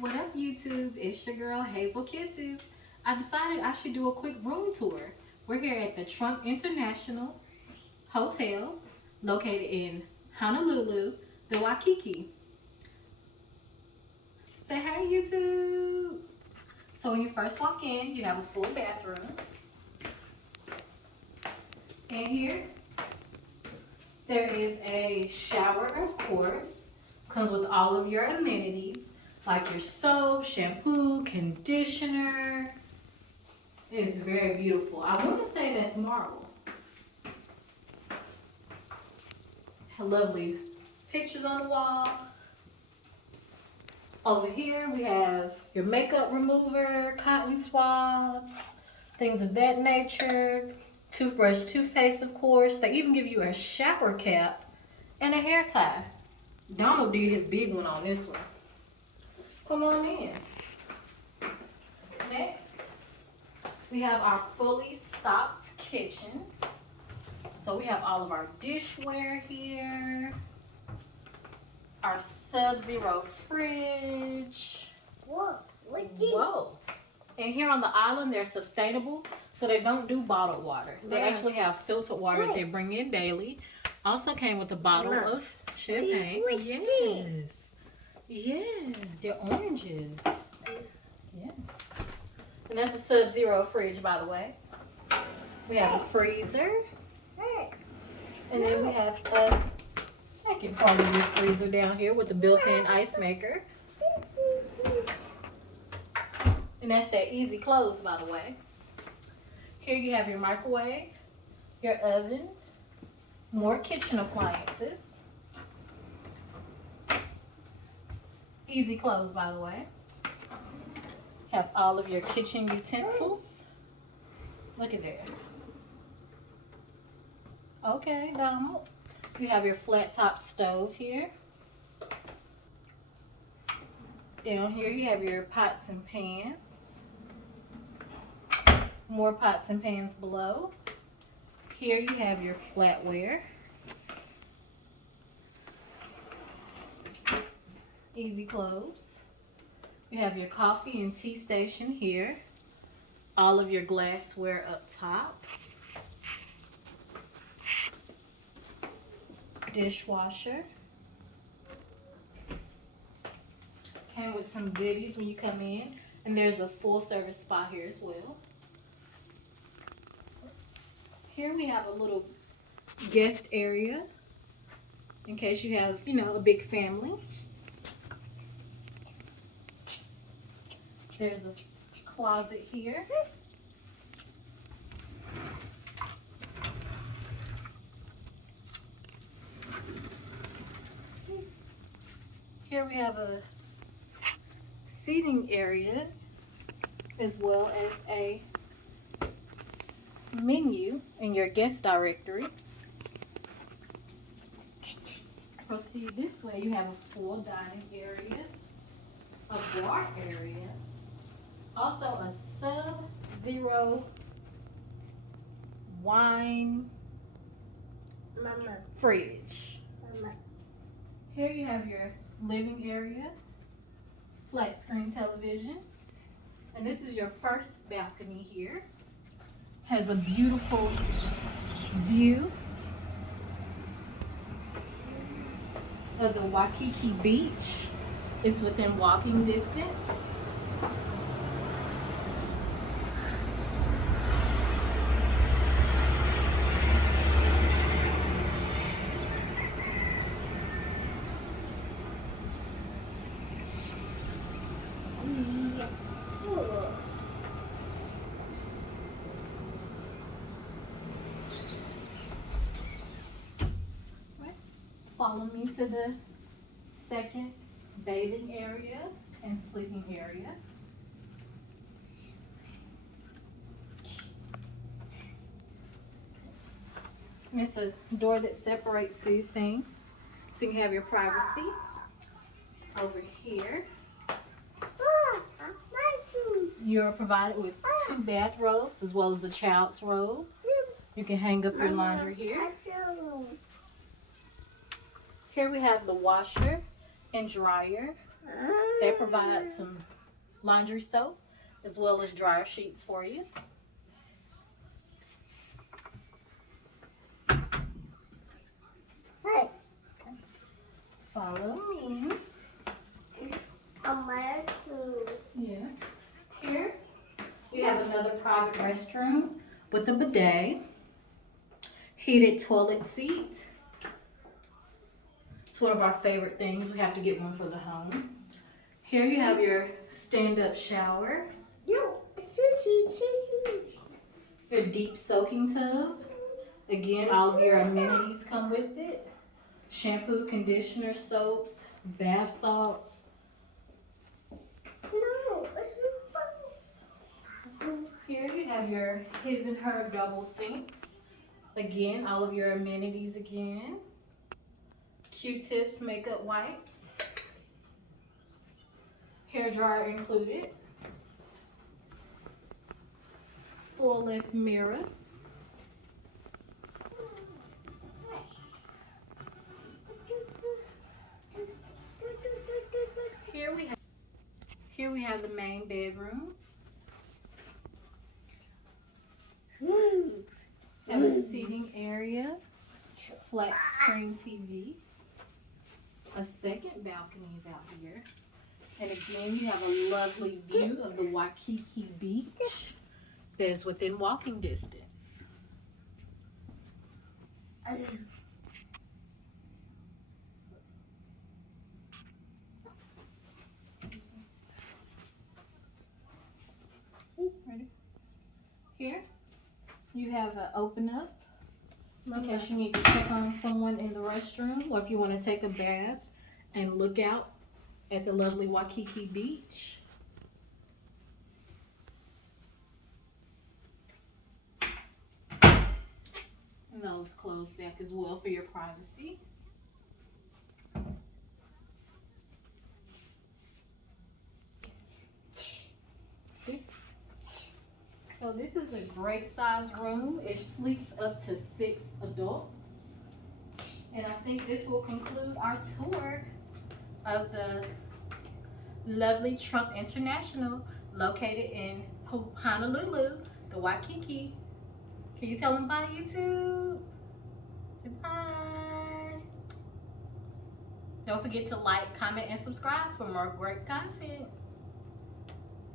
What up, YouTube? It's your girl Hazel Kisses. I decided I should do a quick room tour. We're here at the Trump International Hotel, located in Honolulu, the Waikiki. Say hi, YouTube. So when you first walk in, you have a full bathroom. And here, there is a shower, of course. Comes with all of your amenities, like your soap, shampoo, conditioner. It is very beautiful. I want to say that's marble. Lovely pictures on the wall. Over here we have your makeup remover, cotton swabs, things of that nature. Toothbrush, toothpaste, of course. They even give you a shower cap and a hair tie. Donald did his big one on this one. Come on in. Next, we have our fully stocked kitchen. So we have all of our dishware here, our Sub-Zero fridge. Whoa. And here on the island, they're sustainable, so they don't do bottled water. They actually have filtered water that they bring in daily. Also came with a bottle of champagne. Yes, they're oranges. Yeah. And that's a Sub-Zero fridge, by the way. We have a freezer. And then we have a second part of the freezer down here with the built-in ice maker. And that's that easy close, by the way. Here you have your microwave, your oven, more kitchen appliances. Easy close, by the way. Have all of your kitchen utensils. Look at that. Okay, Donald. You have your flat top stove here. Down here you have your pots and pans. More pots and pans below. Here you have your flatware. Easy close. You have your coffee and tea station here. All of your glassware up top. Dishwasher. Came with some goodies when you come in. And there's a full service spa here as well. Here we have a little guest area in case you have, a big family. There's a closet here. Here we have a seating area as well as a menu in your guest directory. Proceed this way, you have a full dining area, a bar area, also a Sub-Zero wine fridge. Here you have your living area, flat screen television, and this is your first balcony here. Has a beautiful view of the Waikiki beach. It's within walking distance. Follow me to the second bathing area and sleeping area. And it's a door that separates these things so you can have your privacy. Over here, you're provided with 2 bathrobes as well as a child's robe. You can hang up your laundry here. Here we have the washer and dryer They provide some laundry soap as well as dryer sheets for you. Hey. Follow me. Yeah. Here we have another private restroom with a bidet, heated toilet seat. It's one of our favorite things. We have to get one for the home. Here you have your stand-up shower, your deep soaking tub. Again, all of your amenities come with it. Shampoo, conditioner, soaps, bath salts. Here you have your his and her double sinks. Again, all of your amenities again. Q-tips, makeup wipes. Hair dryer included. Full length mirror. Here we have the main bedroom. Have a seating area, flat screen TV. A second balcony is out here. And again, you have a lovely view of the Waikiki beach that is within walking distance. Ready? Here, you have an open up in case you need to check on someone in the restroom, or if you want to take a bath and look out at the lovely Waikiki beach. And those close back as well for your privacy. So this is a great size room. It sleeps up to 6 adults. And I think this will conclude our tour of the lovely Trump International located in Honolulu, the Waikiki. Can you tell them bye, YouTube? Say bye. Don't forget to like, comment, and subscribe for more great content.